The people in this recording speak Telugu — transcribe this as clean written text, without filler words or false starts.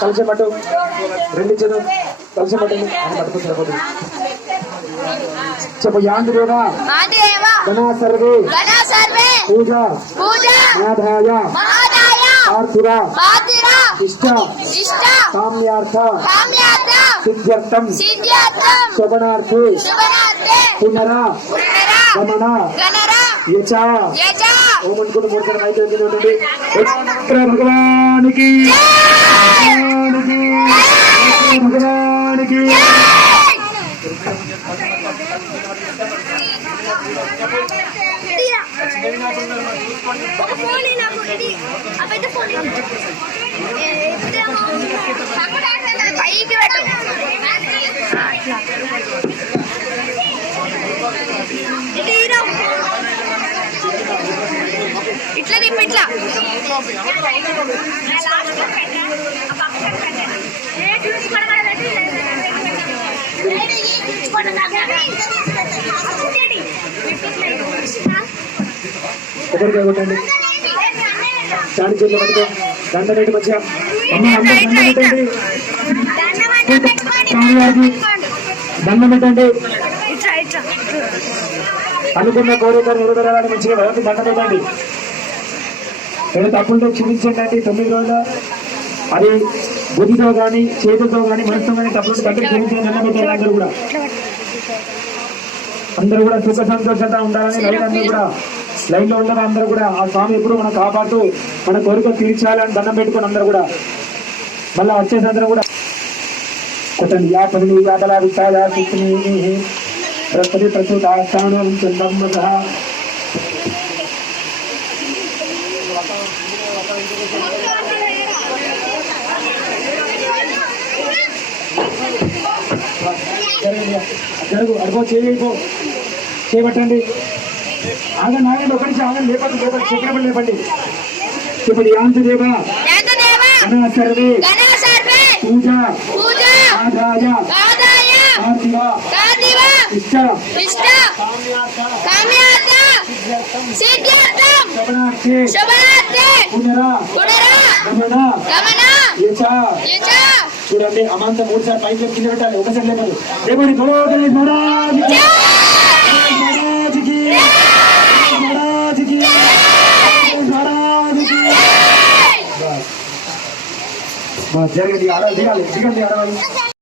కలిసి పట్టు రెండు చేతులు కలిసి పట్టండి అని పట్టుకుని సరిపోతుంది. చెప్పు యాంత్రేవ గణా సర్వే పూజ మాధాయ ఆర్తుర ఇష్ట కామ్యార్థ సిద్ధ్యర్థం శోభనార్థే పునర గమన యచ ఓం అనుకుంటూ మూడు సార్లు అయితే ఉండండి. భగవానికి భగవానికి ఇట్లా తిప్పి ఇట్లా కొబ్బరికాయ కొట్టండి. చాటి చేతులు పట్టుకో. దండ పెట్టి మంచిగా దండం పెట్టండి. అనుకున్న కోరిక నెరవేరాలని మంచిగా దండ పెట్టండి. ఏదో తప్పులతో క్షమించండి. 9 రోజులు అది బుద్ధితో కానీ చేతులతో కానీ మనసుతో కానీ తప్పులు దగ్గర క్షమించండి. దండ పెట్టండి. అందరూ కూడా సుఖ సంతోషంగా ఉండాలని లైన్ లో ఉండరు. అందరూ కూడా ఆ స్వామి ఎప్పుడు మనం కాపాడుతూ మన కోరిక తీర్చాలని దండం పెట్టుకుని అందరూ కూడా మళ్ళీ వచ్చేసి అందరూ కూడా కొట్టండి. యాపని యాదల విశాల ప్రతి ప్రస్తుతాస్థానం చందమ్మ సహా అడుగో చేయబట్టండి. ఆగండి ఆగండి ఒకటి ఆగండి. లేపండి చెప్పినప్పుడు లేపండి. ఇప్పుడు యాంత్రేవ గణా సర్వే పూజ ఆదాయ ఆర్తివ ఇష్ట కామ్యార్థ సిద్ధ్యర్థం శోభనార్థే పునర గమన యచ. చూడండి అమాంత 3 సార్లు పైకి కింద పెట్టాలి. ఒకసారి లేపండి. లేపండి. జరగండి. దిగాలి దిగండి ఆడవాలి.